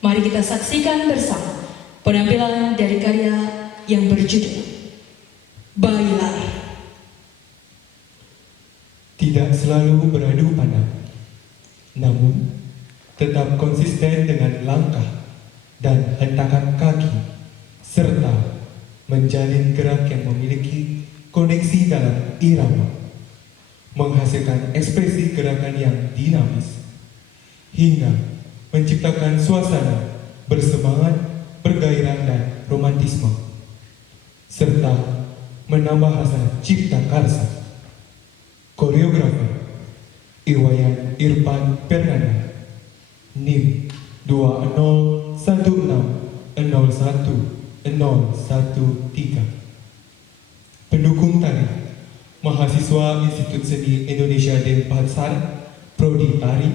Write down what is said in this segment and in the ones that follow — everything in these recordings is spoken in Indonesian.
Mari kita saksikan bersama penampilan dari karya yang berjudul Bayi Lari. Tidak selalu beradu pandang, namun tetap konsisten dengan langkah dan hentakan kaki, serta menjalin gerak yang memiliki koneksi dalam irama, menghasilkan ekspresi gerakan yang dinamis, hingga menciptakan suasana bersemangat, bergairah, dan romantisme, serta menambah rasa cipta karsa. Koreografer Iwayan Irfan Fernanda, NIM 2016010113. Pendukung tari mahasiswa Institut Seni Indonesia Denpasar, Prodi Tari,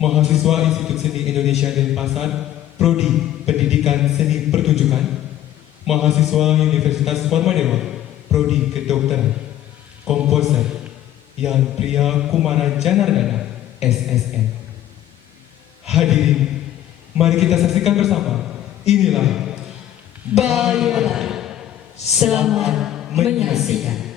mahasiswa Institut Seni Indonesia Denpasar, Prodi Pendidikan Seni Pertunjukan, mahasiswa Universitas Formadewa, Prodi Kedokteran, komposer Yan Pria Kumara Janardana, SSN. Hadirin, mari kita saksikan bersama. Inilah Bayi Lari. Selamat menyaksikan.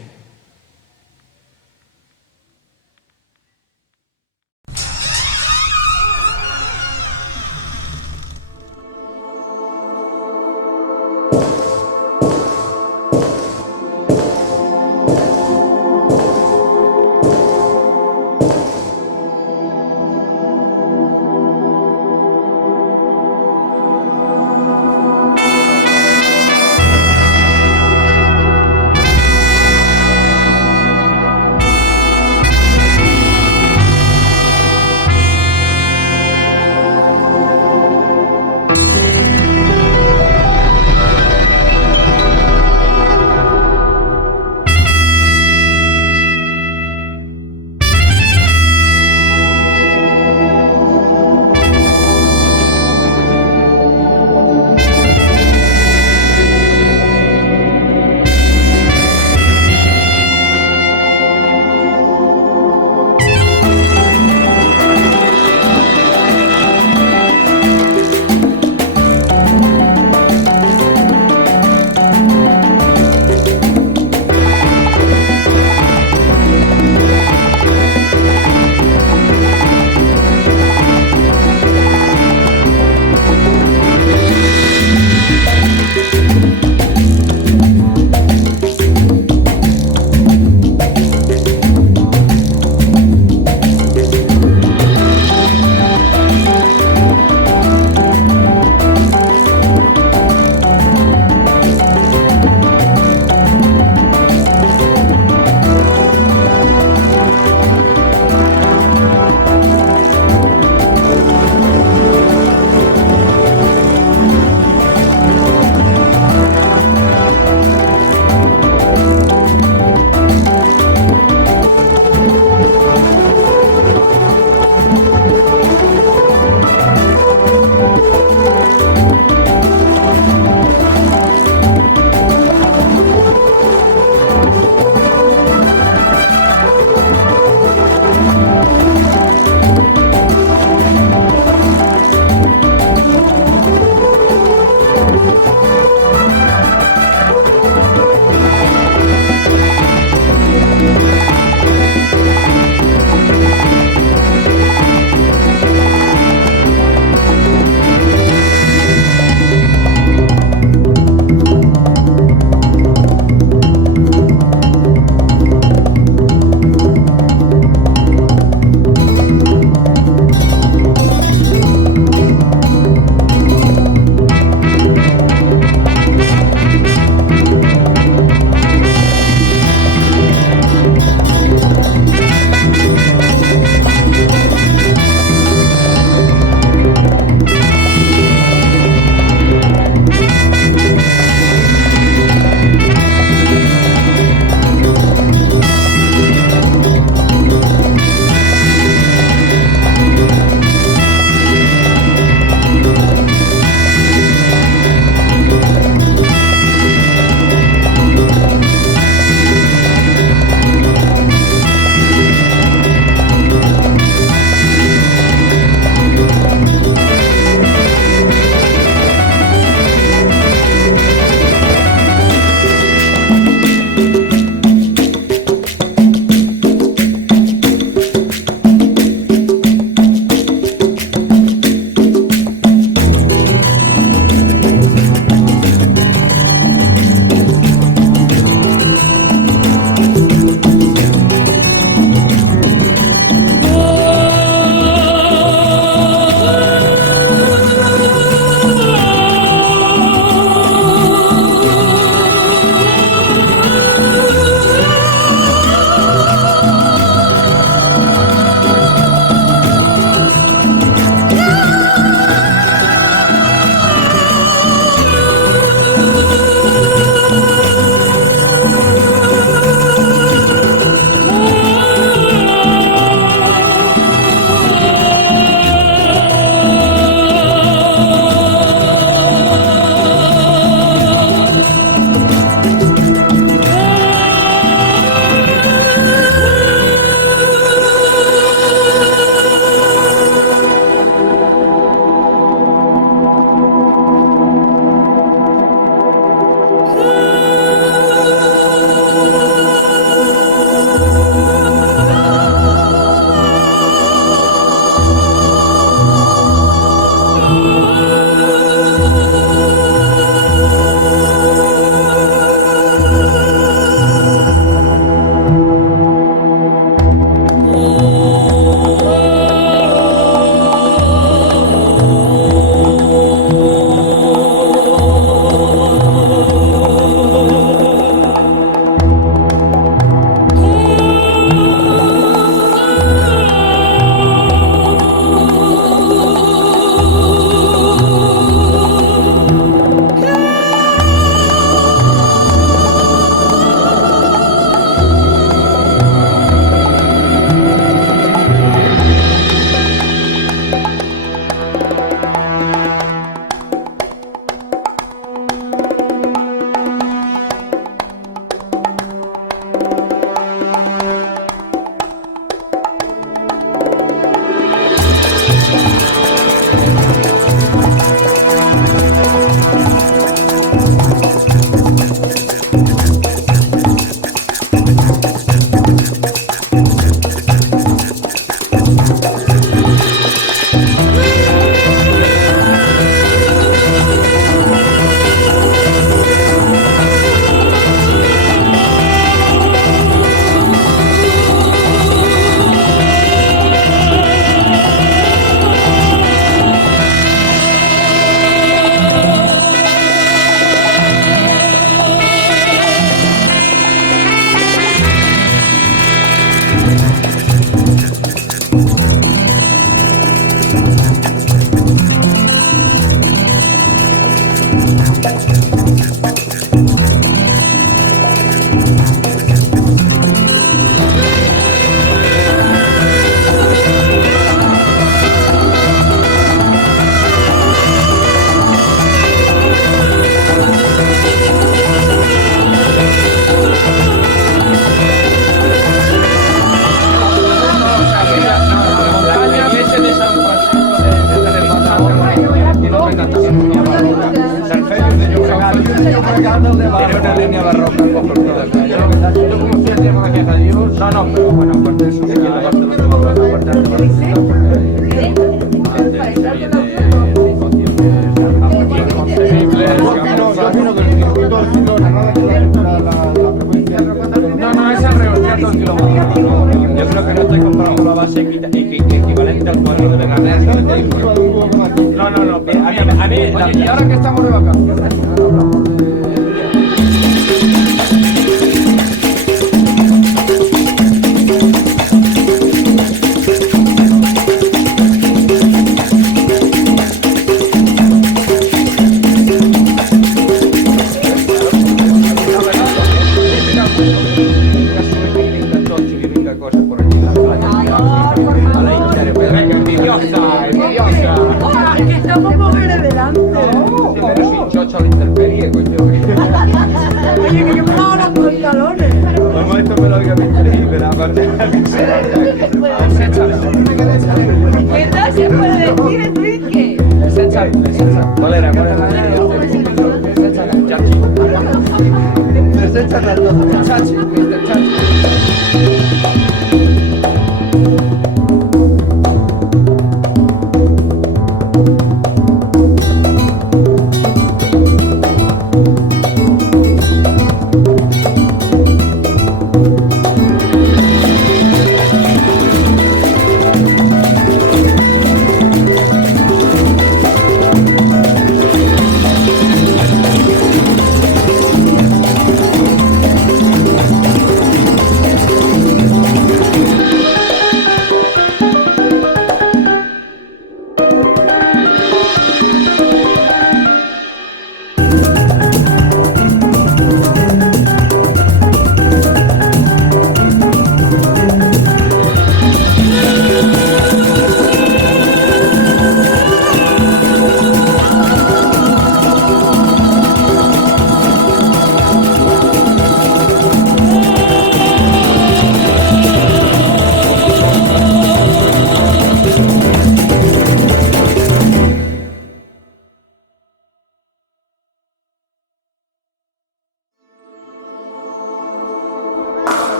canta la línea barroca. Sergio de Llobregat tiene una línea barroca construida. Yo como si hacíamos la queja de Dios. No, no, pero bueno, aparte de eso, sí, aparte de los demás, aparte de los yo opino que el circuito del Girona, nada que la frecuencia. No, es al revés, ya todo el kilómetro. Yo creo que no estoy comprando la base equivalente al cuadro de Leganés. No, a mí, y ahora que estamos de vacaciones. ¿Cuál era? Chachi.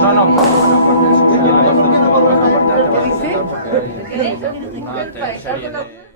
No, no,